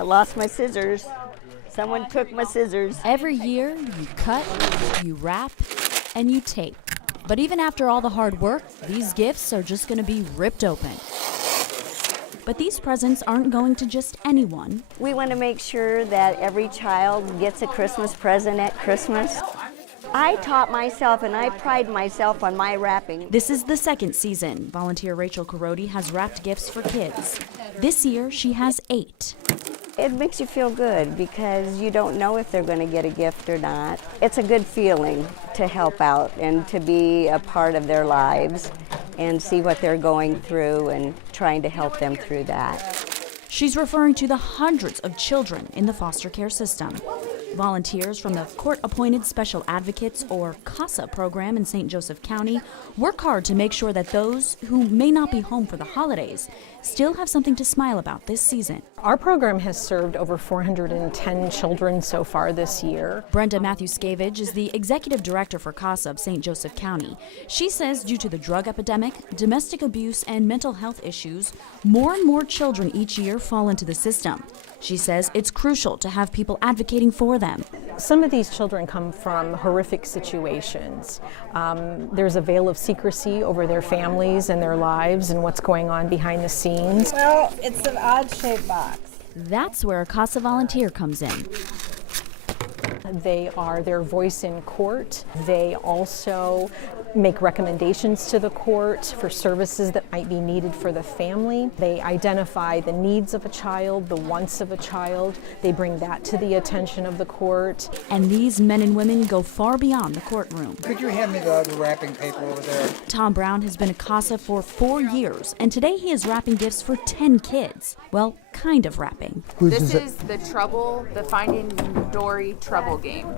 I lost my scissors. Someone took my scissors. Every year, you cut, you wrap, and you tape. But even after all the hard work, these gifts are just going to be ripped open. But these presents aren't going to just anyone. We want to make sure that every child gets a Christmas present at Christmas. I taught myself and I pride myself on my wrapping. This is the second season. Volunteer Rachel Carodi has wrapped gifts for kids. This year, she has 8. It makes you feel good because you don't know if they're going to get a gift or not. It's a good feeling to help out and to be a part of their lives and see what they're going through and trying to help them through that. She's referring to the hundreds of children in the foster care system. Volunteers from the Court-Appointed Special Advocates, or CASA program in St. Joseph County, work hard to make sure that those who may not be home for the holidays still have something to smile about this season. Our program has served over 410 children so far this year. Brenda Matthews-Scavage is the executive director for CASA of St. Joseph County. She says due to the drug epidemic, domestic abuse, and mental health issues, more and more children each year fall into the system. She says it's crucial to have people advocating for them. Some of these children come from horrific situations. There's a veil of secrecy over their families and their lives and what's going on behind the scenes. Well, it's an odd-shaped box. That's where a CASA volunteer comes in. They are their voice in court. They also make recommendations to the court for services that might be needed for the family. They identify the needs of a child, the wants of a child. They bring that to the attention of the court. And these men and women go far beyond the courtroom. Could you hand me the wrapping paper over there? Tom Brown has been a CASA for 4 years, and today he is wrapping gifts for 10 kids. Well, kind of wrapping. This is the Finding Dory Trouble game.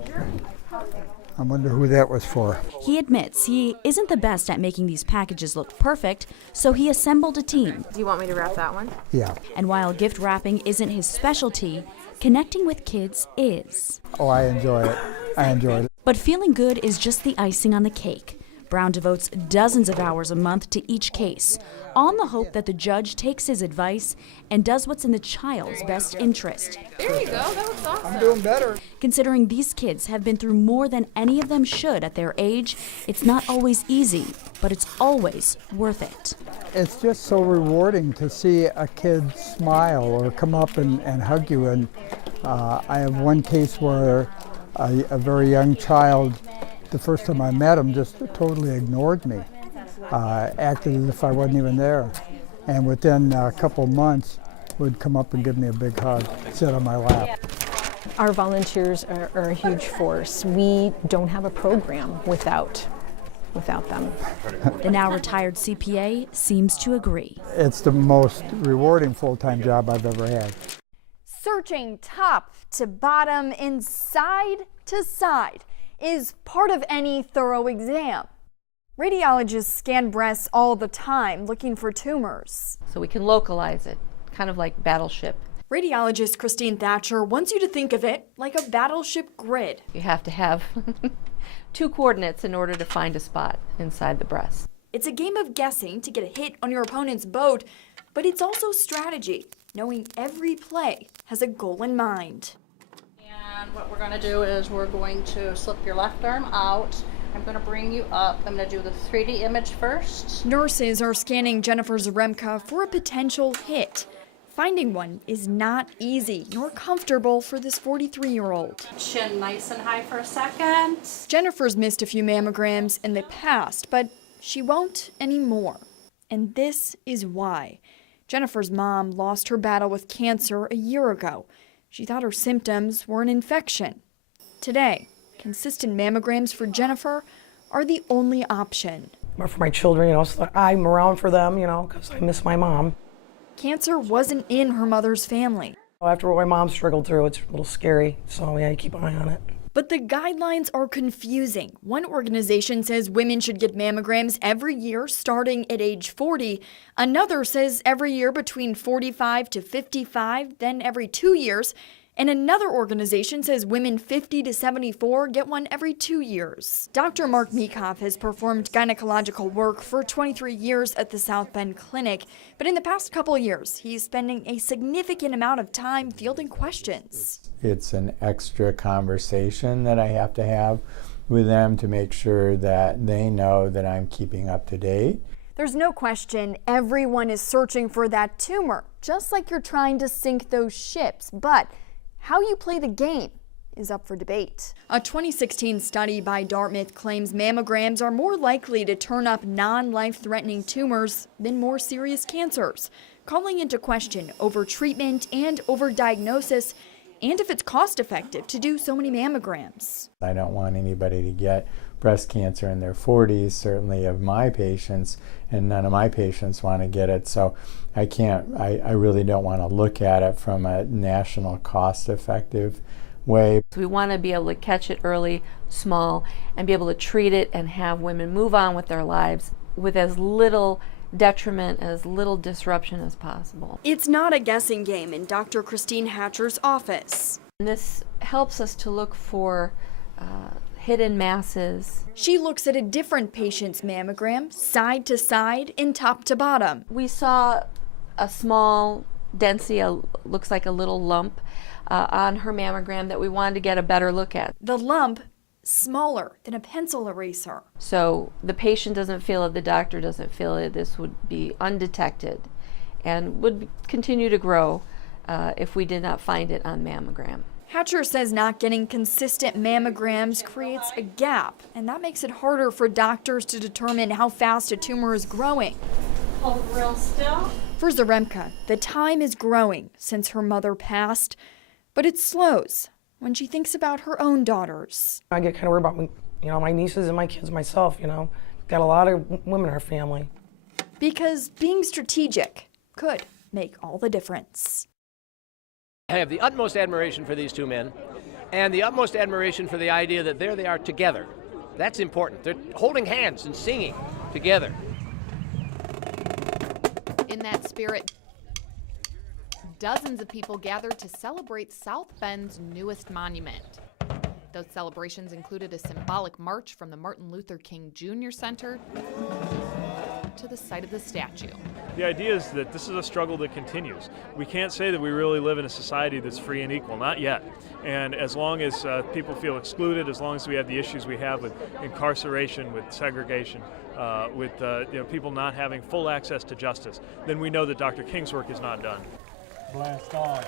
I wonder who that was for. He admits he isn't the best at making these packages look perfect, so he assembled a team. Do you want me to wrap that one? Yeah. And while gift wrapping isn't his specialty, connecting with kids is. Oh, I enjoy it. I enjoy it. But feeling good is just the icing on the cake. Brown devotes dozens of hours a month to each case, all in the hope that the judge takes his advice and does what's in the child's best interest. There you go, that looks awesome. I'm doing better. Considering these kids have been through more than any of them should at their age, it's not always easy, but it's always worth it. It's just so rewarding to see a kid smile or come up and hug you. And I have one case where a very young child, the first time I met him, just totally ignored me, acted as if I wasn't even there. And within a couple months, would come up and give me a big hug, sit on my lap. Our volunteers are a huge force. We don't have a program without them. The now retired CPA seems to agree. It's the most rewarding full-time job I've ever had. Searching top to bottom and side to side is part of any thorough exam. Radiologists scan breasts all the time looking for tumors. So we can localize it, kind of like Battleship. Radiologist Christine Thatcher wants you to think of it like a battleship grid. You have to have 2 coordinates in order to find a spot inside the breast. It's a game of guessing to get a hit on your opponent's boat, but it's also strategy, knowing every play has a goal in mind. And what we're going to do is we're going to slip your left arm out. I'm going to bring you up. I'm going to do the 3D image first. Nurses are scanning Jennifer's Zaremka for a potential hit. Finding one is not easy nor comfortable for this 43-year-old. Chin nice and high for a second. Jennifer's missed a few mammograms in the past, but she won't anymore. And this is why. Jennifer's mom lost her battle with cancer a year ago. She thought her symptoms were an infection. Today, consistent mammograms for Jennifer are the only option. For my children, so I'm around for them, because I miss my mom. Cancer wasn't in her mother's family. After what my mom struggled through, it's a little scary, so yeah, keep an eye on it. But the guidelines are confusing. One organization says women should get mammograms every year starting at age 40. Another says every year between 45 to 55, then every 2 years. And another organization says women 50 to 74 get one every 2 years. Dr. Mark Meekoff has performed gynecological work for 23 years at the South Bend Clinic, but in the past couple of years, he's spending a significant amount of time fielding questions. It's an extra conversation that I have to have with them to make sure that they know that I'm keeping up to date. There's no question everyone is searching for that tumor, just like you're trying to sink those ships, but how you play the game is up for debate. A 2016 study by Dartmouth claims mammograms are more likely to turn up non-life-threatening tumors than more serious cancers, calling into question overtreatment and overdiagnosis, and if it's cost-effective to do so many mammograms. I don't want anybody to get breast cancer in their 40s, certainly of my patients, and none of my patients want to get it. So I really don't want to look at it from a national cost-effective way. We want to be able to catch it early, small, and be able to treat it and have women move on with their lives with as little detriment, as little disruption as possible. It's not a guessing game in Dr. Christine Hatcher's office. And this helps us to look for hidden masses. She looks at a different patient's mammogram, side to side and top to bottom. We saw a small density, looks like a little lump on her mammogram that we wanted to get a better look at. The lump smaller than a pencil eraser. So the patient doesn't feel it, the doctor doesn't feel it. This would be undetected and would continue to grow if we did not find it on mammogram. Hatcher says not getting consistent mammograms creates a gap, and that makes it harder for doctors to determine how fast a tumor is growing. Hold real still. For Zaremka, the time is growing since her mother passed, but it slows when she thinks about her own daughters. I get kind of worried about, my nieces and my kids myself, Got a lot of women in our family. Because being strategic could make all the difference. I have the utmost admiration for these two men and the utmost admiration for the idea that there they are together. That's important. They're holding hands and singing together. In that spirit, dozens of people gathered to celebrate South Bend's newest monument. Those celebrations included a symbolic march from the Martin Luther King Jr. Center to the site of the statue. The idea is that this is a struggle that continues. We can't say that we really live in a society that's free and equal, not yet. And as long as people feel excluded, as long as we have the issues we have with incarceration, with segregation, with people not having full access to justice, then we know that Dr. King's work is not done. Blast on.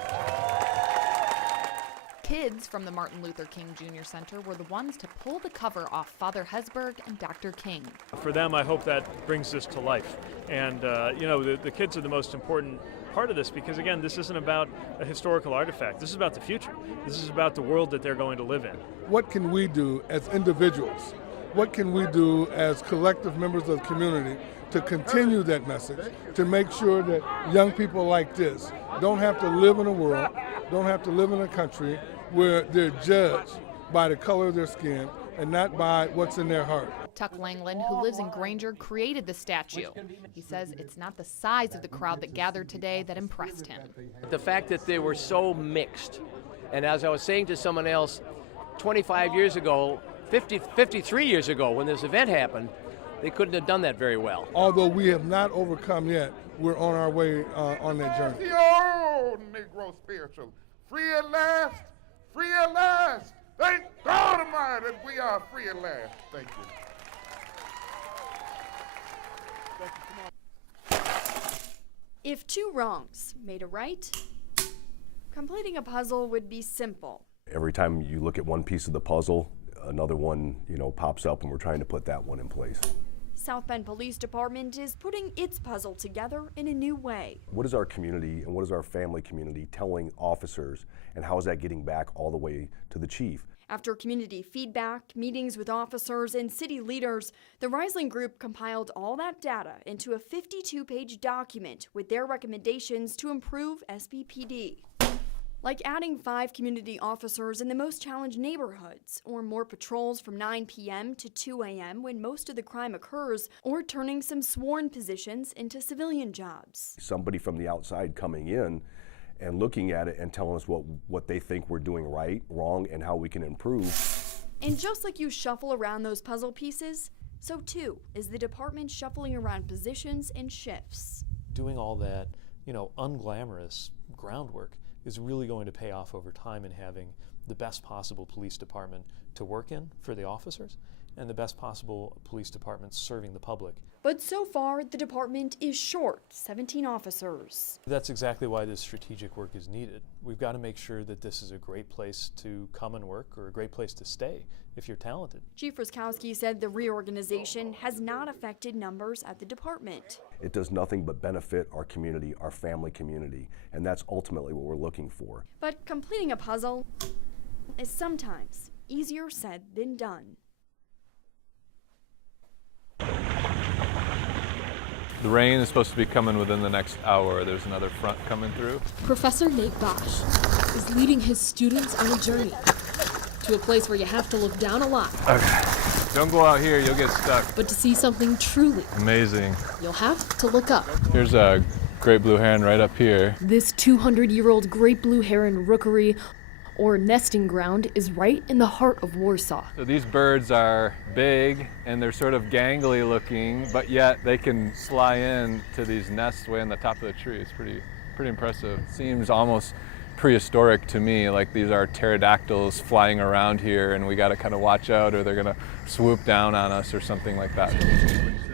Kids from the Martin Luther King Jr. Center were the ones to pull the cover off Father Hesburgh and Dr. King. For them, I hope that brings this to life. And, the kids are the most important part of this because, again, this isn't about a historical artifact. This is about the future. This is about the world that they're going to live in. What can we do as individuals? What can we do as collective members of the community to continue that message, to make sure that young people like this don't have to live in a world, don't have to live in a country where they're judged by the color of their skin and not by what's in their heart. Tuck Langland, who lives in Granger, created the statue. He says it's not the size of the crowd that gathered today that impressed him. The fact that they were so mixed, and as I was saying to someone else, 25 years ago, 53 years ago when this event happened, they couldn't have done that very well. Although we have not overcome yet, we're on our way on that journey. The old Negro spiritual, free at last, free at last. Thank God Almighty that we are free at last. Thank you. If two wrongs made a right, completing a puzzle would be simple. Every time you look at one piece of the puzzle, another one, pops up, and we're trying to put that one in place. South Bend Police Department is putting its puzzle together in a new way. What is our community and what is our family community telling officers, and how is that getting back all the way to the chief? After community feedback, meetings with officers, and city leaders, the Rising Group compiled all that data into a 52-page document with their recommendations to improve SBPD. Like adding 5 community officers in the most challenged neighborhoods, or more patrols from 9 p.m. to 2 a.m. when most of the crime occurs, or turning some sworn positions into civilian jobs. Somebody from the outside coming in and looking at it and telling us what they think we're doing right, wrong, and how we can improve. And just like you shuffle around those puzzle pieces, so too is the department shuffling around positions and shifts. Doing all that, unglamorous groundwork is really going to pay off over time in having the best possible police department to work in for the officers and the best possible police department serving the public. But so far, the department is short 17 officers. That's exactly why this strategic work is needed. We've got to make sure that this is a great place to come and work or a great place to stay if you're talented. Chief Ruskowski said the reorganization has not affected numbers at the department. It does nothing but benefit our community, our family community, and that's ultimately what we're looking for. But completing a puzzle is sometimes easier said than done. The rain is supposed to be coming within the next hour. There's another front coming through. Professor Nate Bosch is leading his students on a journey to a place where you have to look down a lot. Okay. Don't go out here, you'll get stuck. But to see something truly amazing, you'll have to look up. Here's a great blue heron right up here. This 200-year-old great blue heron rookery or nesting ground is right in the heart of Warsaw. So these birds are big and they're sort of gangly looking, but yet they can fly in to these nests way on the top of the tree. It's pretty impressive. It seems almost prehistoric to me, like these are pterodactyls flying around here and we got to kind of watch out or they're going to swoop down on us or something like that.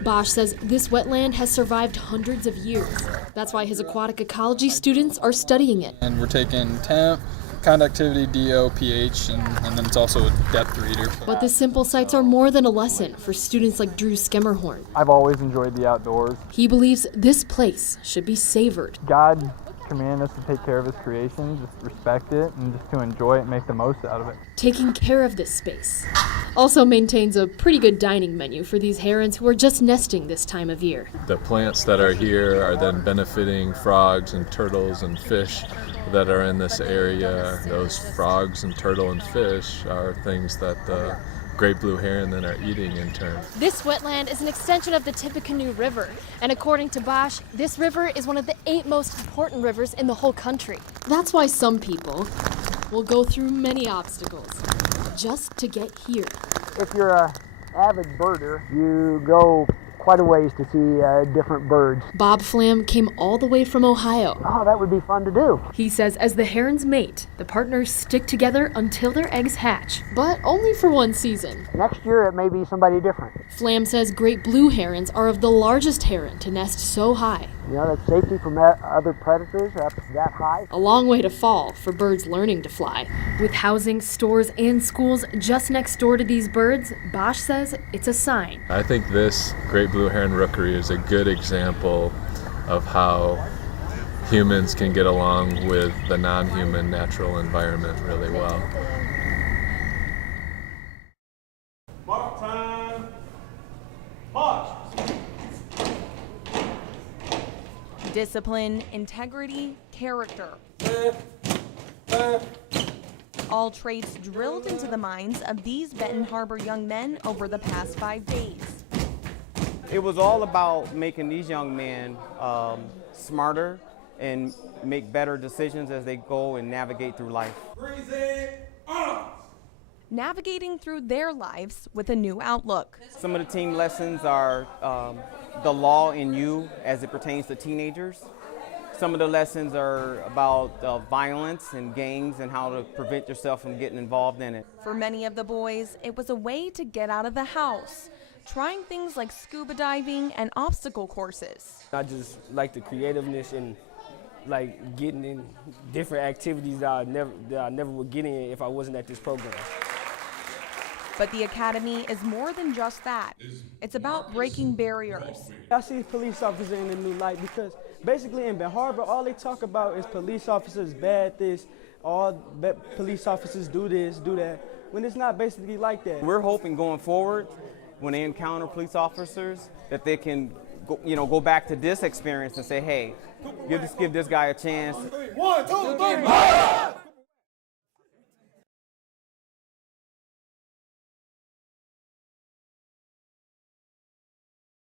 Bosch says this wetland has survived hundreds of years. That's why his aquatic ecology students are studying it. And we're taking temp, conductivity, DO, pH, and then it's also a depth reader. But the simple sights are more than a lesson for students like Drew Skemmerhorn. I've always enjoyed the outdoors. He believes this place should be savored. God commanded us to take care of his creation, just respect it, and just to enjoy it and make the most out of it. Taking care of this space also maintains a pretty good dining menu for these herons who are just nesting this time of year. The plants that are here are then benefiting frogs and turtles and fish that are in this area. Those frogs and turtle and fish are things that the great blue heron then are eating in turn. This wetland is an extension of the Tippecanoe River, and according to Bosch, this river is one of the 8 most important rivers in the whole country. That's why some people will go through many obstacles just to get here. If you're an avid birder, you go quite a ways to see different birds. Bob Flam came all the way from Ohio. Oh, that would be fun to do. He says as the herons mate, the partners stick together until their eggs hatch, but only for one season. Next year it may be somebody different. Flam says great blue herons are of the largest heron to nest so high. You know, that's safety from other predators up that high. A long way to fall for birds learning to fly. With housing, stores, and schools just next door to these birds, Bosch says it's a sign. I think this great blue heron rookery is a good example of how humans can get along with the non-human natural environment really well. Mark time. March. Discipline, integrity, character. All traits drilled into the minds of these Benton Harbor young men over the past 5 days. It was all about making these young men smarter and make better decisions as they go and navigate through life. Navigating through their lives with a new outlook. Some of the team lessons are the law in you as it pertains to teenagers. Some of the lessons are about violence and gangs and how to prevent yourself from getting involved in it. For many of the boys, it was a way to get out of the house, trying things like scuba diving and obstacle courses. I just like the creativeness and like getting in different activities that I never would get in if I wasn't at this program. But the Academy is more than just that. It's about breaking barriers. I see police officers in a new light because basically in Ben Harbor, all they talk about is police officers bad this, police officers do this, do that, when it's not basically like that. We're hoping going forward, when they encounter police officers, that they can go back to this experience and say, hey, give this guy a chance. 1, 2, 3.